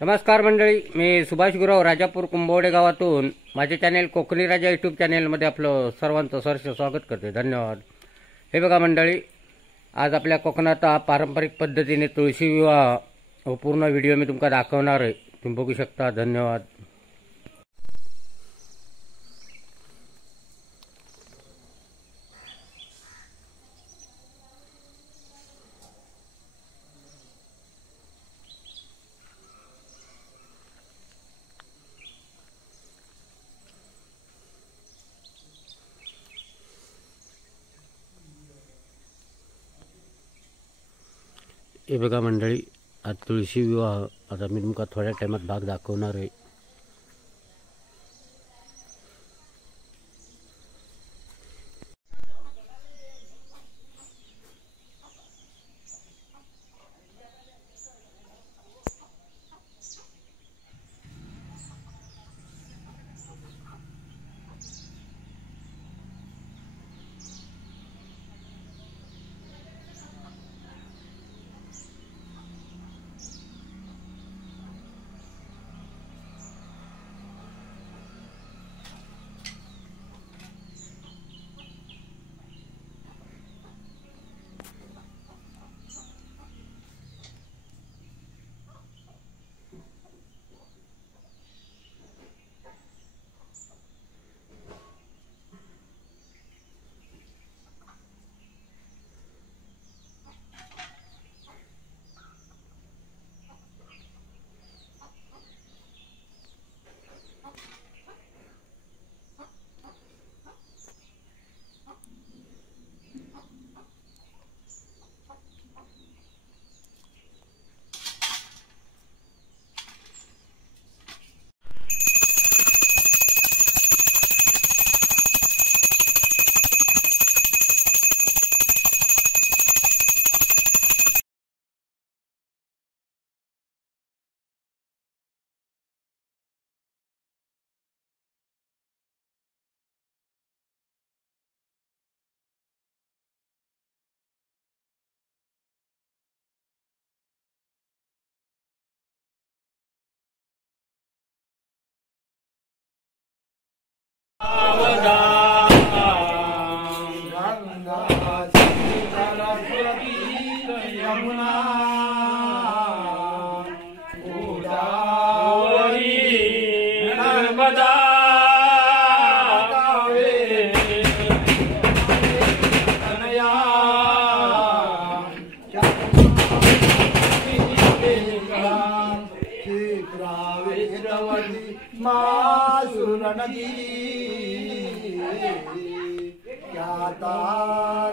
नमस्कार मंडळी, मी सुभाष गुराव राजापूर कुंभवडे गावातून माझे चॅनेल कोकणी राजा यूट्यूब चॅनेलमध्ये आपलं सर्वांचं सहर्ष स्वागत करते. धन्यवाद. हे बघा मंडळी, आज आपल्या कोकणात पारंपरिक पद्धतीने तुळशी विवाह पूर्ण व्हिडिओ मी तुमका दाखवणार आहे. तुम्ही बघू शकता. धन्यवाद. हे बघा मंडळी, आज तुळशी विवाह. आता मी तुमका थोड्या टायमात भाग दाखवणार आहे.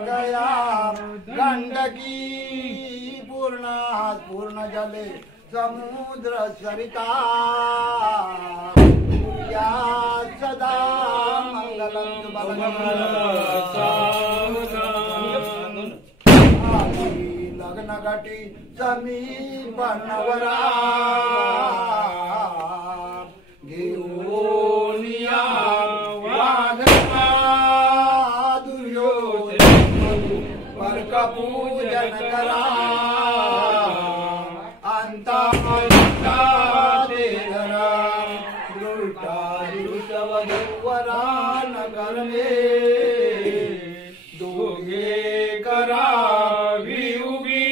गया गंडकी पूर्ण जले समुद्र सरिता या सदा मंगलम लग्न घटी समीप नवरा घेऊनिया पूजन करा अंता तेरा लुटा लुटवरा नगर में दोगे करा विउगी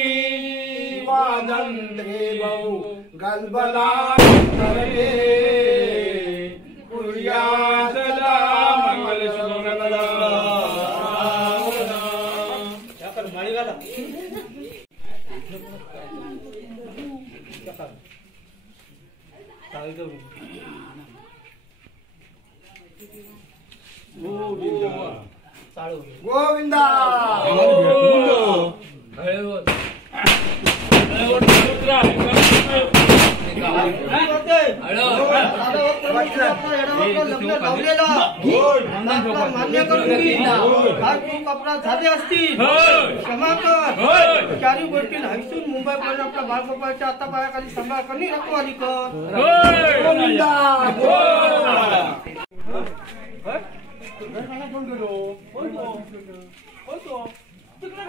वादंत्रे बहु गलबला करे कुरिया सदा मंगल सुमंगला गोविंदा मान्य करून कपडा झाले असतील क्षमा कर. चारी गोष्टी हायसून मुंबई पर्यंत आपल्या बाळगोपाळच्या आता पायाखाली सांभाळ करणे रखवाली कर. तिकडे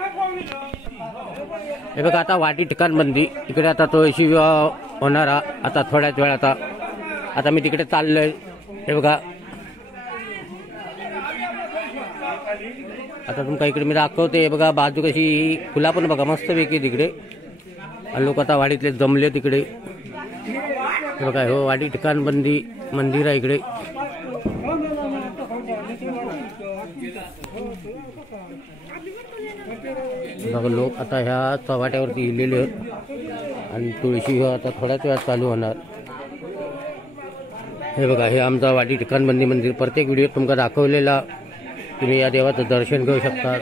हे बघा आता वाटी ठिकाण बंदी इकडे आता तुळशी विवाह होणारा आता थोड्याच वेळात आता मी तिकडे चाललोय. हे बघा आता तुमका इकडे मी दाखवते. हे बघा बाजू कशी फुला पण बघा मस्त पैकी तिकडे लोक आता वाडीतले जमले तिकडे. हे बघा हो वाडी ठिकाण बंदी मंदिर आहे इकडे. बघा लोक आता ह्या चव्हाट्यावरती इलेले आहेत आणि तुळशी आता थोड्याच वेळात चालू होणार. हे बघा हे आमचा वाडी ठिकाण बंदी मंदिर प्रत्येक व्हिडिओ तुमका दाखवलेला. तुम्ही या देवाचं दर्शन घेऊ शकता.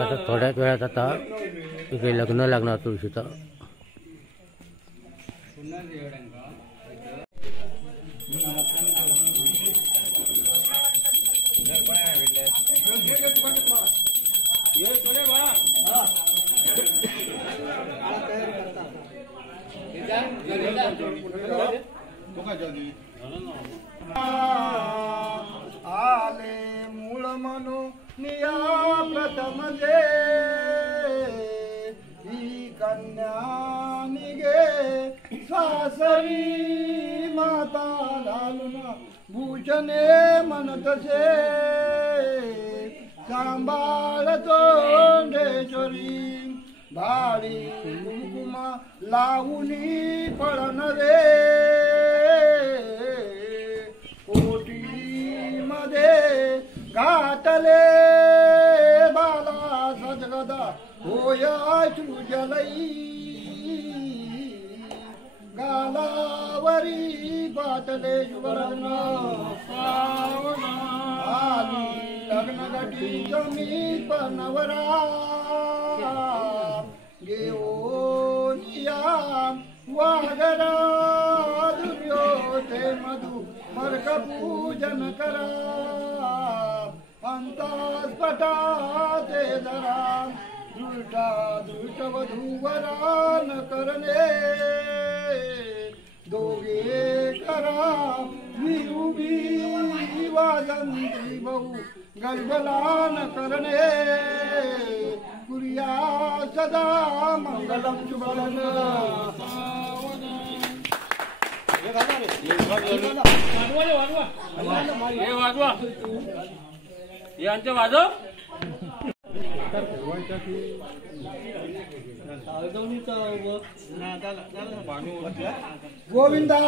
आता थोड्याच वेळात आता इथे लग्न लागणार तुळशीचं. आले मूळ म्हणू निया प्रथम जे ही कन्या निगे सासरी माता घालून भूषणे म्हणतसे सांभाळ तोंडेश्वरी भाडी कुंकुमा लावूनी पळण रे कोटी मध्ये घातले बाला सजगदा होय सृजलई गालावरी पाटले शुभरत्न आली लग्न गटी जमी पनवरा घेऊनिया वागरा दुर्योधे मधु मर्क पूजन करा अंतस्फटा ते जरा दृष्टा दृष्ट वधूवरा न करणे दोघे करा विरुबी वाजंत्री बहु गलबलान करणे कुर्या सदा मंगलम शुभम गोविंदा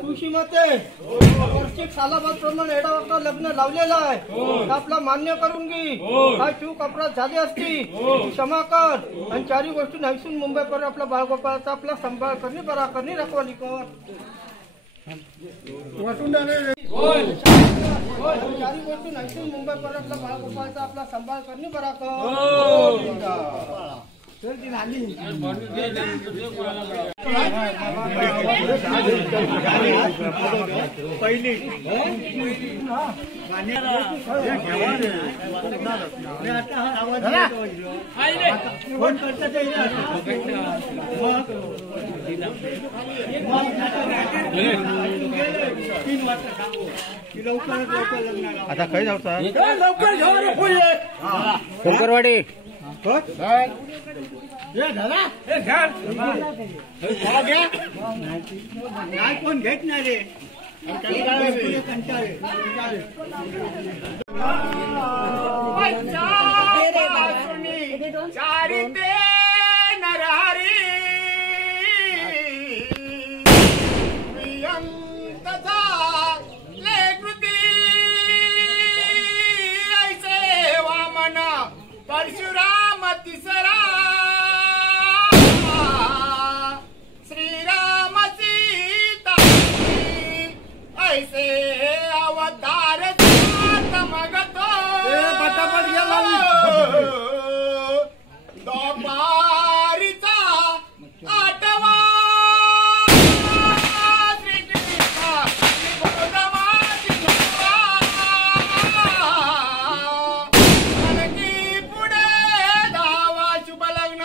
कृषी मते वार्षिक सालाबाद प्रमाणे एडा वाजता लग्न लावलेलं आहे. आपला मान्य करून घे. काय चूक अपराध झाली असती क्षमा कर आणि चारी गोष्टी नाहीसून मुंबईपर्यंत आपला बाळगोपाळाचा आपला सांभाळ करणे बरा करणे रखवाली कर. चारी गोष्टी नाहीसून मुंबईपर्यंत आपला बाळगोपाळाचा आपला सांभाळ करणे बरा कर. पहिली फोन करता आता काही जाऊ लवकर खोकरवाडी नाही कोण घेत नाही रे चारिते नरहरी प्रियंकथा लेकृती ऐसे वामन परशुराम तिसरा ऐसे अवतार जात मग तो पटापट गेला दुपारीचा आठवा श्रीकृष्ण गोदामाची कलकी पुढे धावा शुभ लग्न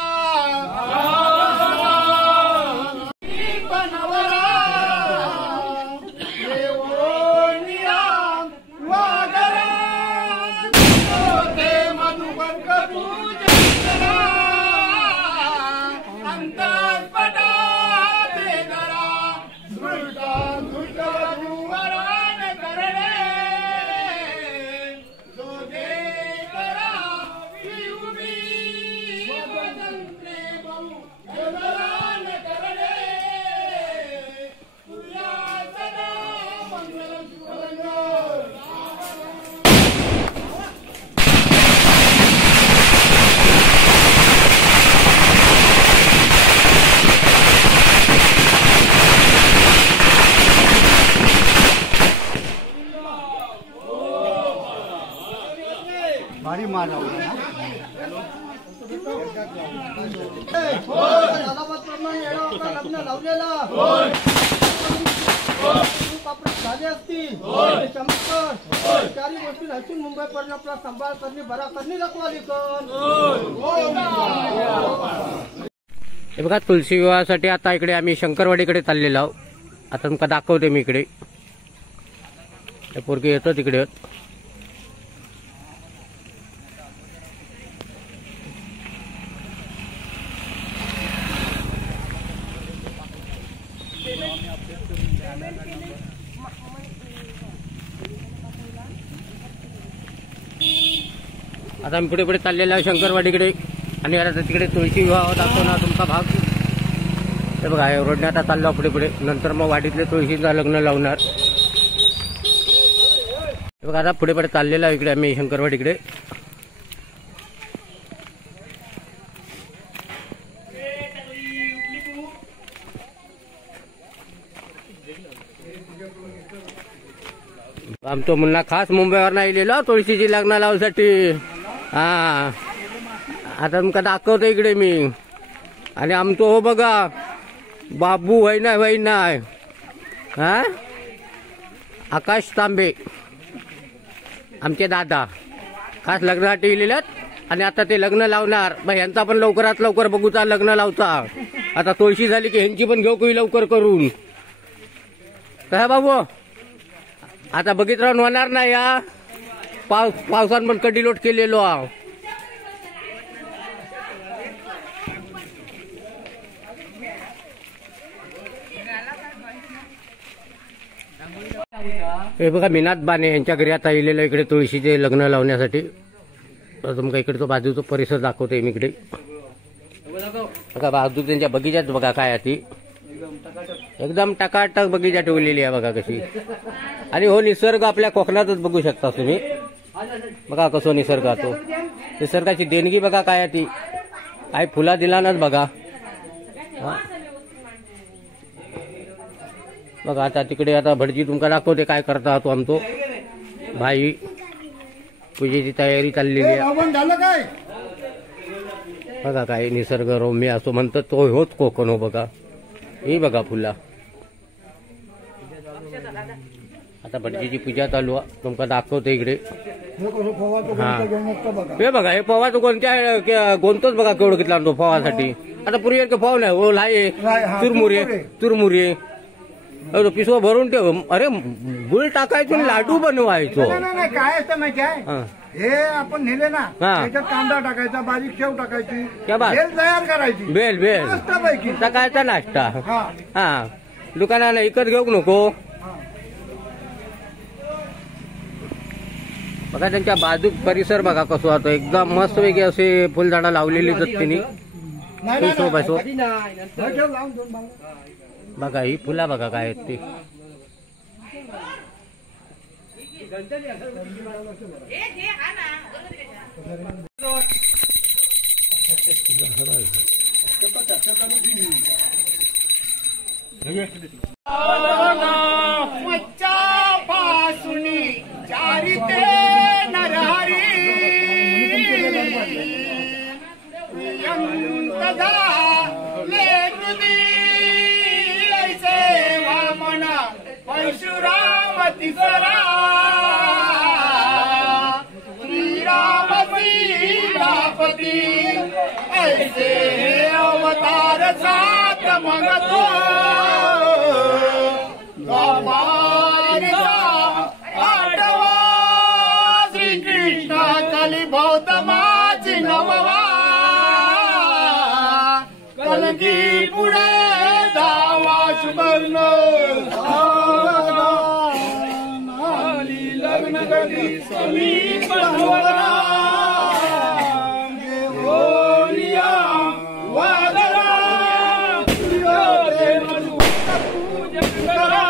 बनवरा देवोनिया वागरा ते मधुबंक पूजा अंतस्पटा ते करा दृष्टा दृष्ट वधूवरान करणे जोगे करा शिवबी स्वतंत्रे बहु जगरान करणे तुझ्या सदा मंगल शुभंग भारी मार लग्न लावलेला झाले असतील चमत्कार चारी गोष्टी नसून मुंबई पर्यंत आपला सांभाळ करणे बरा करणे दाखवाली हे बघा तुलसी विवाहासाठी आता इकडे आम्ही शंकरवाडीकडे चाललेलो आहोत. आता तुमका दाखवते मी इकडे पोरगी येतो तिकडे. आता आम्ही पुढे चाललेला आहे शंकरवाडीकडे आणि आता तिकडे तुळशी विवाह दाखवणार तुमचा भाग. हे बघा हे रोडने आता चाललो पुढे नंतर मग वाडीतले तुळशीचं लग्न लावणार. हे बघा आता पुढे चाललेला आहे इकडे आम्ही शंकरवाडीकडे. आमचा मुन्ना खास मुंबईवर नाही लिहिलो तुळशीची लग्न लावसाठी. हा आता तुमका दाखवतो इकडे मी. आणि आमचं हो बघा बाबू वय नाही हा आकाश तांबे आमचे दादा खास लग्नासाठी लिहिलेत आणि आता ते लग्न लावणार. मग यांचा पण लवकरात लवकर बघूचा लग्न लावता. आता तुळशी झाली की ह्यांची पण घेऊ काही लवकर करून. काय बाबू आता बघित राहून होणार नाही. या पावसान पण कडी लोट केलेलो आहो. हे बघा मीनाथ बाने यांच्या घरी आता येलेलं इकडे तुळशीचे लग्न लावण्यासाठी. तुमका इकडे तो बाजूचा परिसर दाखवतोय मी इकडे. बघा बाजू त्यांच्या बगीचात बघा काय ती एकदम टकाटक बगीचा ठेवलेली आहे बघा कशी. आणि हो निसर्ग आपल्या कोकणातच बघू शकता तुम्ही. बघा कसो निसर्ग तो निसर्गाची देणगी बघा काय ती. काय फुला दिलानच बघा. बघा आता तिकडे आता भटजी तुमका दाखवते काय करता तो आमचो भाई. पूजेची तयारी चाललेली आहे. झालं काय बघा काय निसर्ग रम्य असो म्हणतात तो होच कोकण. हो बघा हे बघा फुला. आता भटजीची पूजा चालू आहे तुमका दाखवते इकडे. हा हे बघा हे पवा तो कोणत्या कोणतोच बघा केवढं घेतला तो पवासाठी. आता पूर्वी पवाव नाही ओळ आहे चुरमुरे पिसवा भरून ठेव. अरे गुळ टाकायचो आणि लाडू बनवायचो. काय असतं माहिती आहे हे आपण नेले ना त्याच्यात कांदा टाकायचा बारीक शेव टाकायची बेल तयार करायची. बेल मस्तपैकी सकाळचा नाश्ता. हा दुकानाने विकत घेऊ नको. बघा त्यांच्या बाजू परिसर बघा कसं होतं एकदम मस्त वेगळी असे फुलझाडं लावलेली त्यांनी. बघा ही फुला बघा काय आहेत ती. मच्चा तिसरा श्रीराम सीतापती ऐसे अवतार सात मगतो द्वापारचा आठवा श्रीकृष्ण कली गौतमाची नववा कलकी पुढे दावा शुभर्ण लग्न कधी समीप बोलिया वादळा पूजन करा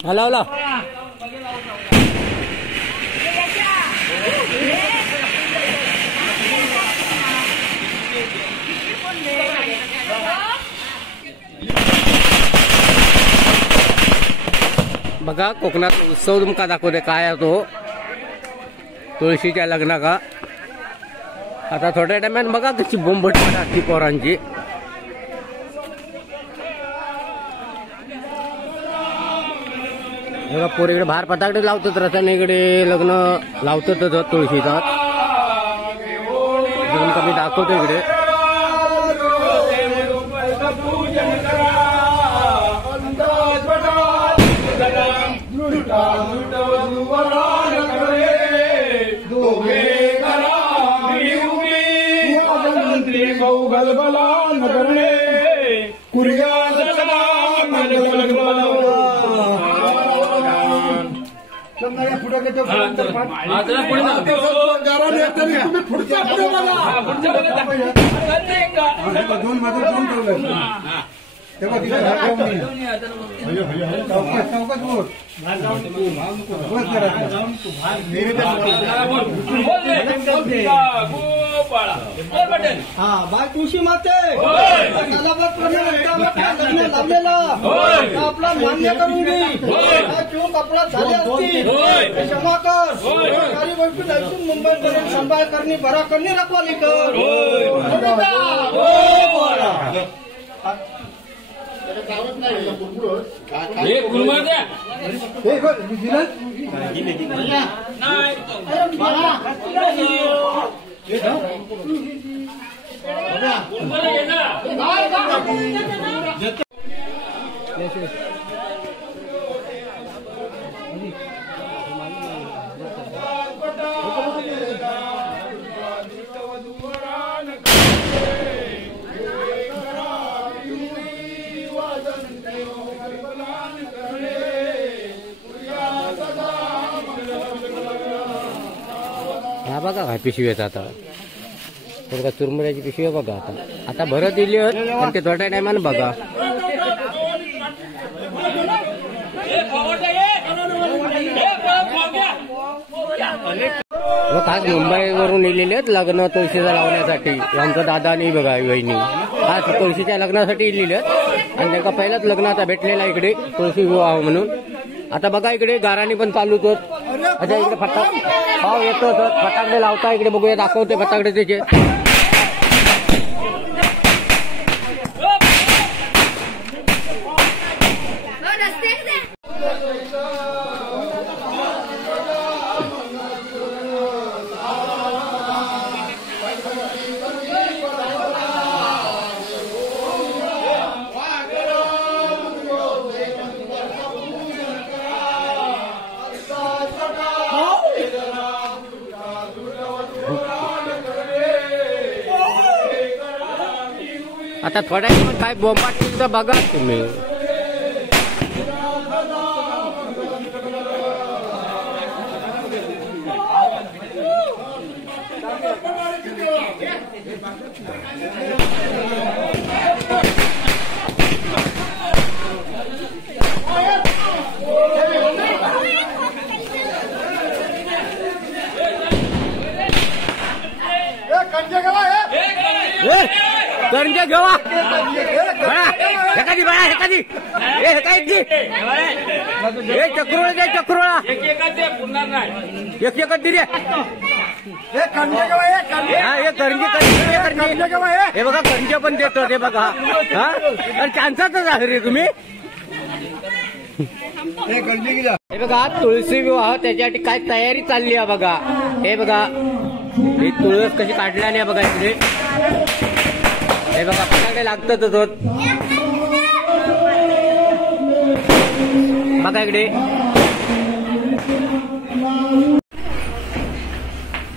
हला हला बघा कोकणात उत्सव तुमका दाखवते काय आहे तो तुळशीच्या लग्ना का आता थोड्या टायमात बघा कशी बोंबट ती पोरांची बघा पोर इकडे बाहेर पताकडे लावतात रथाने इकडे लग्न लावतातच तुळशीचा कमी दाखवतो इकडे गलबला करणे कुर्या बाय तुळशी माते लग्न लावलेला आपला मान्य करून घे चूक कपडा झाले असती क्षमा कर काही गोष्टी ऐकून मुंबईत संभाळ करणे बरा करणे रखवाली कर हा बघा काय पिशवी आहेत आता बघा चुरमुऱ्याची पिशवी आहे बघा आता आता भरत दिली आणि ते थोड्या टायमानं बघा खास मुंबईवरून येलेले आहेत लग्न तुळशीचा लावण्यासाठी आमचा दादा आणि बघा वहिनी खास तुळशीच्या लग्नासाठी येलेले आहेत आणि त्यांना पहिलाच लग्न आता भेटलेला इकडे तुळशी विवाह म्हणून आता बघा इकडे गाराणी पण चालूच होत अच्छा इकडे पाव येतो फटाकडे लावता इकडे बघूया दाखवते फटाकडे त्याचे आता थोड्या काय बोंबाट बघा तुम्ही करंजे घेवा एखादी बाळा एखादी हे चक्रोळा दे चक्रोळा एक एकच दिली हा हे करंजे हे बघा करंजे पण देतो हे बघा हा आणि चान्सातच आहे रे तुम्ही हे बघा तुळशी विवाह त्याच्यासाठी काय तयारी चालली आहे बघा हे बघा ही तुळस कशी काढल्याने बघा इकडे हे बघा आपल्याकडे लागतच होत बघा इकडे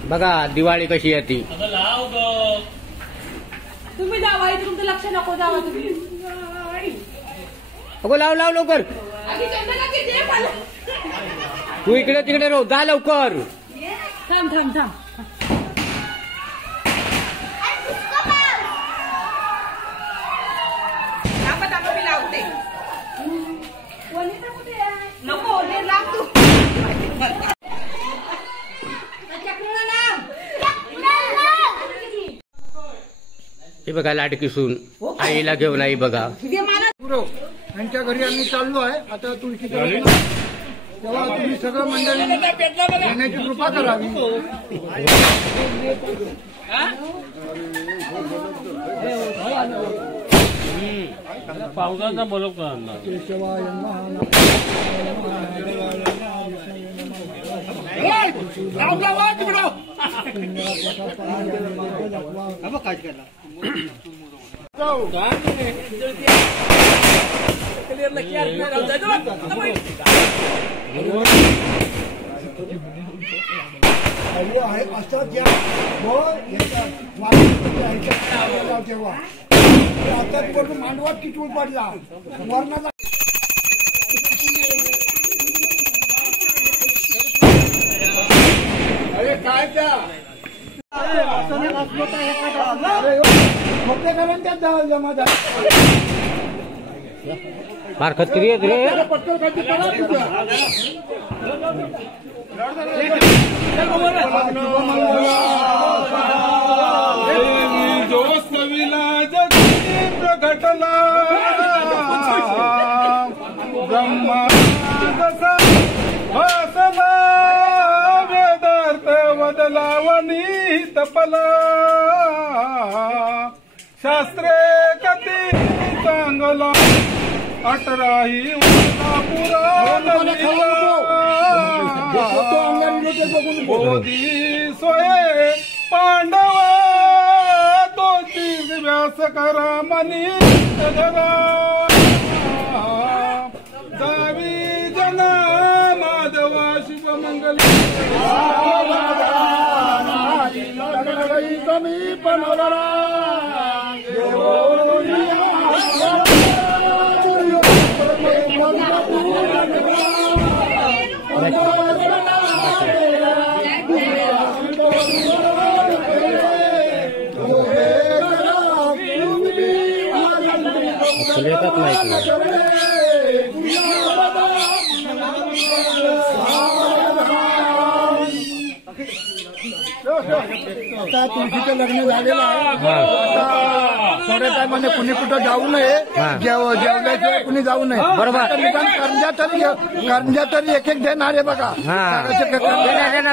बघा दिवाळी कशी आहे ती तुम्ही जावा इथे तुमचं लक्ष नको जावा तुम्ही अगो लाव लाव लवकर तू इकडे तिकडे राहू जा लवकर थांब थांब थांब मी लावते नको लाव तू हे बघा लाडकी सून आईला घेऊन आई बघा यांच्या घरी आम्ही चाललो आहे आता तुळशी तेव्हा तुम्ही सगळं मंडळी येण्याची कृपा करावी पावसाचा बोलव का आहे असं ज्या तेव्हा आता तू मांडवात किचूळ पडला वर्णाचा अरे काय त्या जमा फार खत्री आहेत रे पटकन काहीतरी करा तुझ्या जोस्तविला जगती प्रगटला ब्रह्मादसा भासला वेदार्थ वदलावणी तपला शास्त्रे कधी चांगला अठराही बोधी सोये पांडवा तोची व्यास करा मनी जावी जना माधवा शुभमंगल कमी पण येतात माहिती आता तुळशीचं लग्न झालेलं आहे थोड्या टायमाने कुणी कुठं जाऊ नये जेवल्याशिवाय कुणी जाऊ नये बरोबर. करंजा तरी एक एक देणार आहे बघा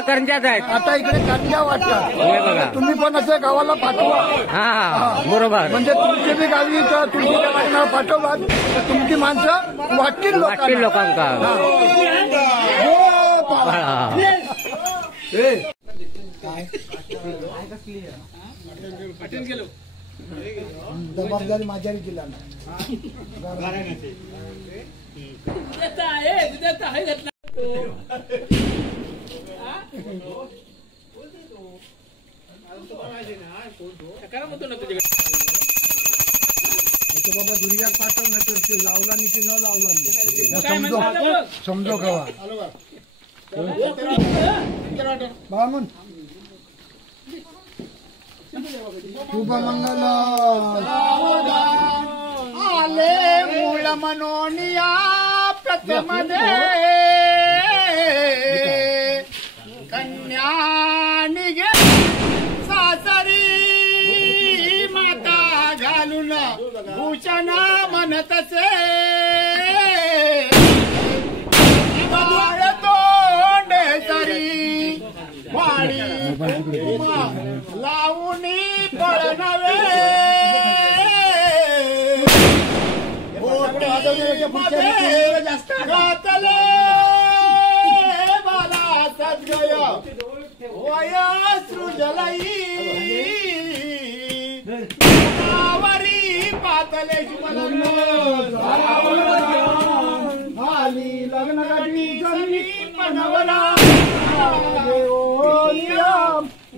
करंजाच आहेत आता इकडे करंजा हे बघा. वाटतात तुम्ही पण असं गावाला पाठवा हा बरोबर म्हणजे तुमची बी गावी तुळशीच्या लग्नाला पाठवला तर तुमची माणसं वाटतील लोकांका जबाबदारी माझ्यावर दिला बाबा दुर्या पाठव ना तर ते लावला नाही की न लावला समजो खावा बामन शुभमंगल आले मूळ मनोनिया प्रथमध्ये कन्या निघे सासरी काळी कुंकुमा लावणी पळणवे घातले बाला सद्गय वया सृजलाई नावरी पातले झाली लग्न गाठी पनवला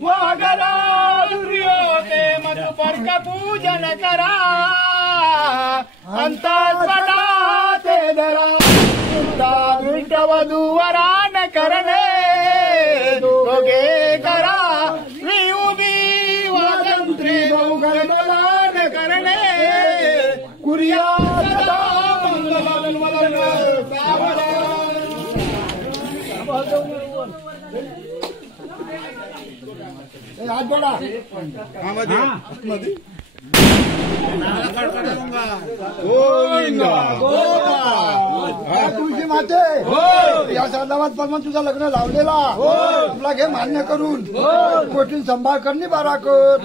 वागरा दुर्योते मधुपर्क पूजन करा अंतस्वता ते धरा दृष्ट वधूवरान करणे दोघे करा विउबी वाजंत्री बहुगणमान करणे कुर्या सदा मंगल मदन हात जोडा तुळशी माते या साधावात परमान तुझं लग्न लावलेला तुला घे मान्य करून कोटीन संभाळ करणी बारा कर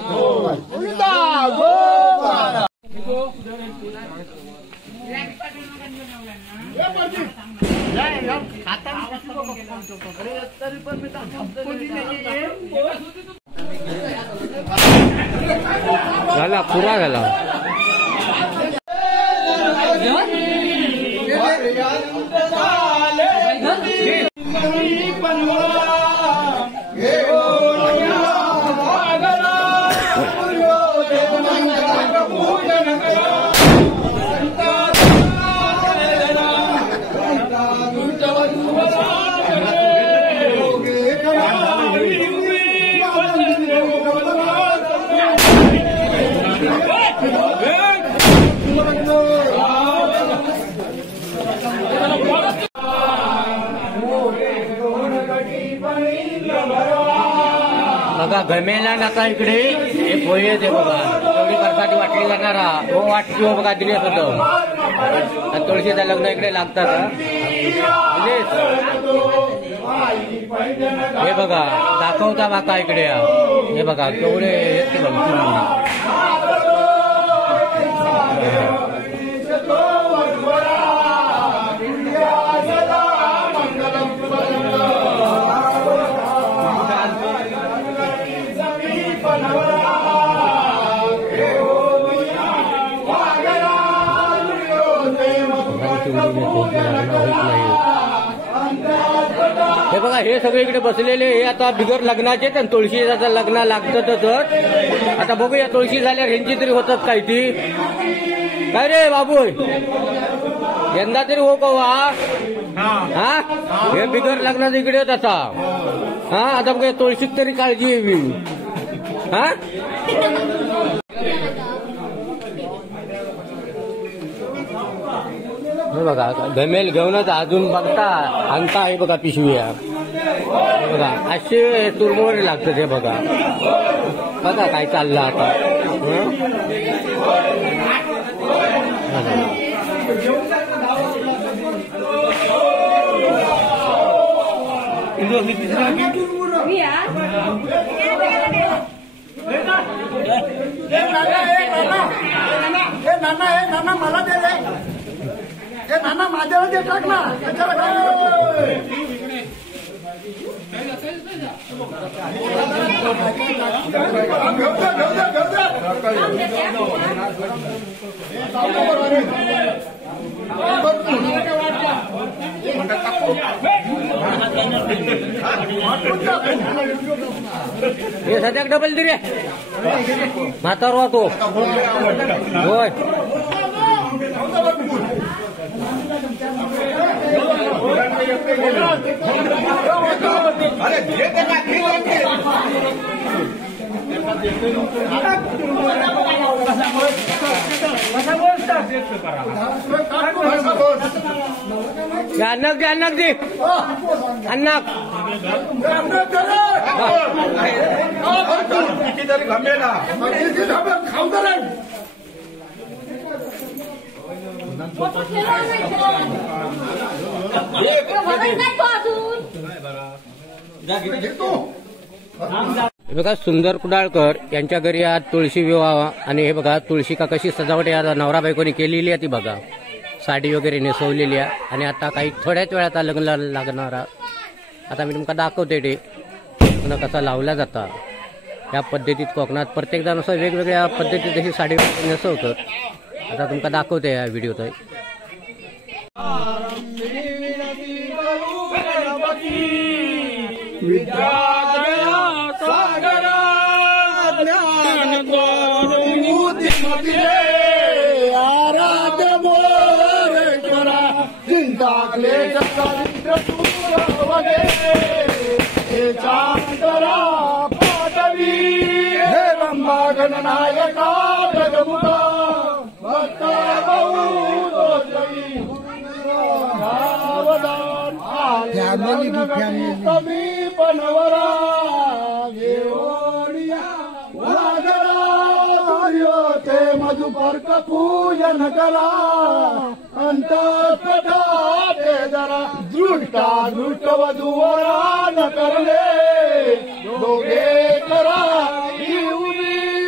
झाला पुरा झाला बघा गमेला आता इकडे हे पोहे येते बघा तेवढी प्रसादी वाटली जाणारा हो वाटची हो बघा दिली होतं तुळशीचं लग्न इकडे लागतात हे बघा दाखवता माका इकडे हे बघा केवढे येते बघा हे बघा हे सगळे इकडे बसलेले हे आता बिगर लग्नाचे तर तुळशीचं लग्न लागतच आता बघूया तुळशी झाल्यावर ह्यांची तरी होतात काय ती काय रे बाबू यंदा तरी हो का हा हे बिगर लग्नाचं इकडे होत आता हा आता बघा तुळशीत तरी काळजी यावी हा हे बघा घमेल घेऊनच अजून बघता अंगठा आहे बघा पिशव्या बघा असे तुरमोरे लागतात हे बघा बघा काय चाललं आता नाना मला दे रे हे नाना माझ्यावर दे टाक ना हे सध्या डबल दे रे म्हातारवा तो होय अन्नक दे अन्नक दे अन्नक हे बघा सुंदर कुडाळकर यांच्या घरी आज तुळशी विवाह आणि हे बघा तुळशी का कशी सजावट या नवरा बायकोनी केलेली आहे ती बघा. साडी वगैरे नेसवलेली आहे आणि आता काही थोड्याच वेळात लग्न लागणारा आता मी तुमका दाखवते ते लग्न कसा लावला जाता. या पद्धतीत कोकणात प्रत्येक जण असं वेगवेगळ्या पद्धतीत अशी साडी नेसवतात. आता तुमका दाखवते या व्हिडिओत. गणनायका जगमुखा समीपनवरा ते मधुपर्क पूजन करा अंतपटा ते जरा दृष्टा दृष्ट वधूवरा न करले दोघे करा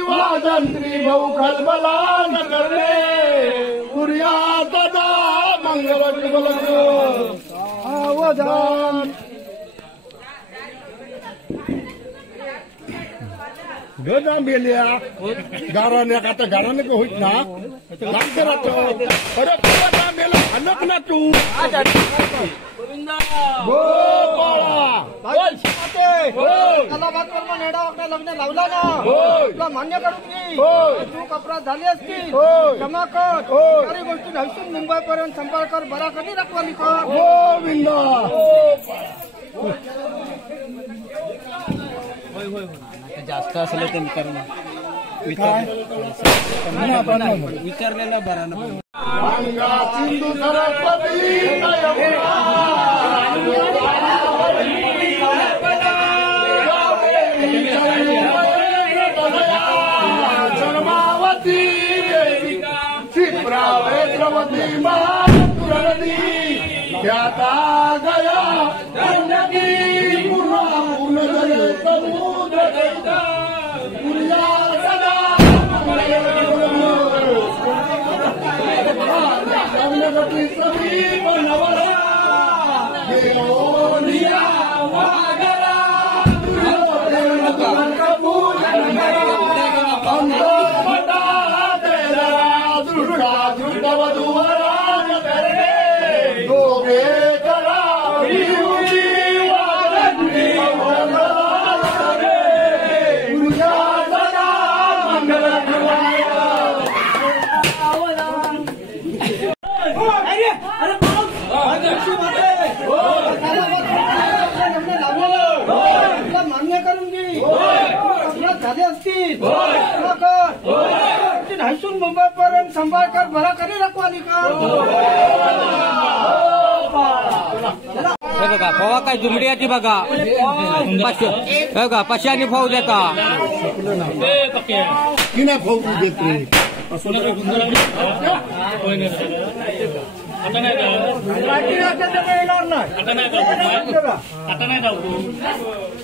वाजंत्री भाऊ खलबला न करले पुर्या सदा मंगल अवधान गजाम बेलिया गाराने आता गाराने को होत ना लागते राहतो अरे गजाम बेला हलक ना तू लग्न लावला ना तुला मान्य करून घे. चूक अपराध झाली असती क्षमा कर. काही गोष्टी नसून मुंबई पर्यंत संपर्क कर. बरा कधी रखवाली कर. गोविंद जास्त असलं ते विचारलेला बरा ना. सिंधू सरस्वती शर्मावती क्षिप्रावेद्रवती महापुर नदी ख्याता गया नदी पूर्ण जल समुद्र पुर्या सदा समीप नवरा मान्य करून घे. झाले असतील हसून मुंबई पर्यंत संपर्क कर. बरा कधी रखवाली कर. हे बघा फवा काय जुमडियाची बघा 500 बघा 500 फौज आहे का किना भाऊ देते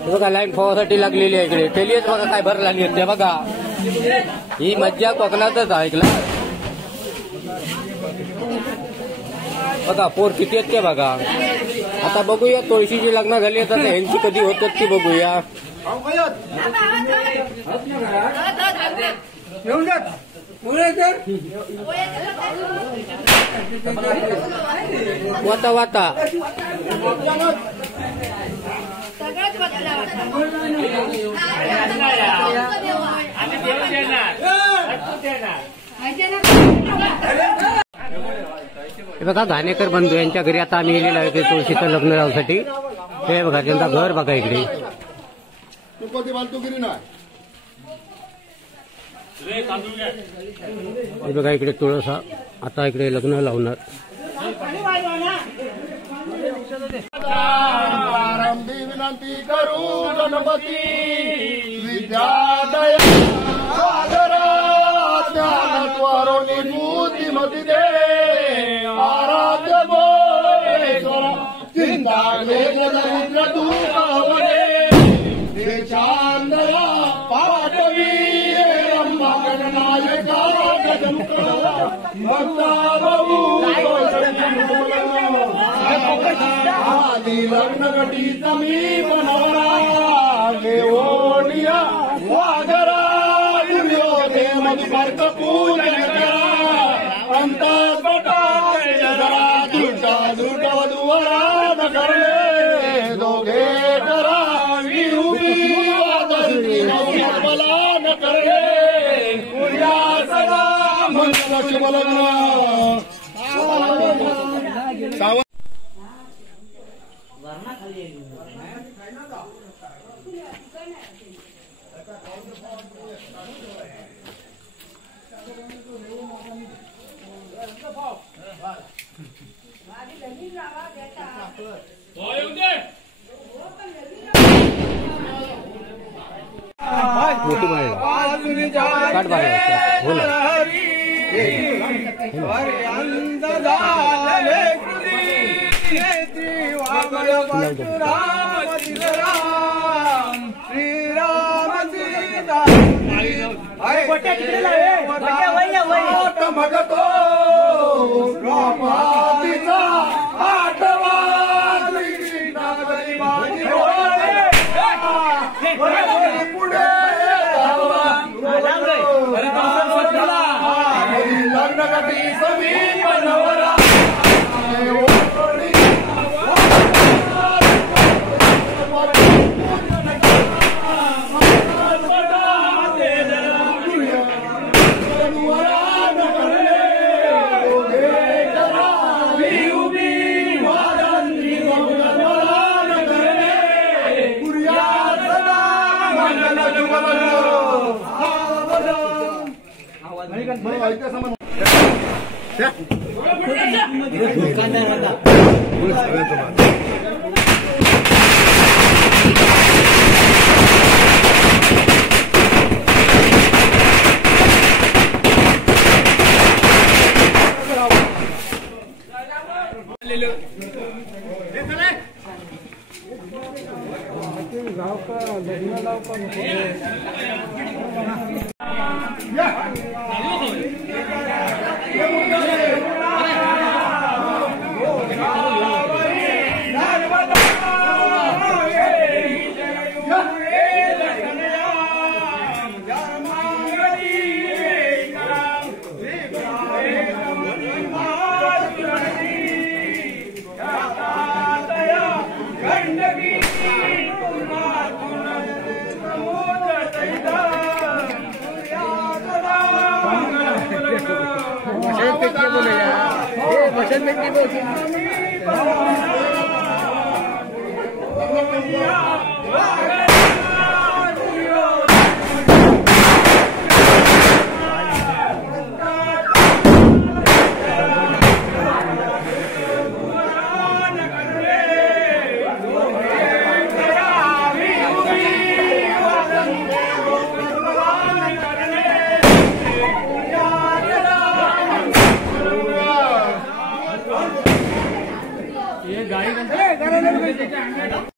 बघा लाईन फवासाठी लागलेली आहे इकडे. तेलीच बघा काय भर लागली असते बघा. ही मज्जा कोकणातच ऐकला बघा. पोर किती आहेत ते बघा. आता बघूया तुळशीची लग्न झाली तर ह्यांची कधी होतात ती बघूया. वाता वाता हे बघा घाणेकर बंधू यांच्या घरी आता आम्ही गेलेलो आहे तुळशीचं लग्न लावण्यासाठी. हे बघा त्यांचा घर बघा इकडे. हे बघा इकडे तुळसा आता इकडे लग्न लावणार. प्रारंभी विनंती करू गणपती विद्यादय ज्ञानत्वरोनी बुद्धिमती दे आराध्य बोलेश्वर चिंता दुःख आधी लग्न गटीचा मी बनवला ओढिया वाघरा दुर्योधे मधी फारक पूजन करा अंतात बटा जरा दुटा दुटा वधूवरान करले दोघे करा विहुबी वादंती मला न करले पुर्या सदा मंगल शुभ लग्न मोठी माहिती काट बाहेर हो ना मगतो रामातीचा आठवा पुढे लग्न गटी समीप नवरा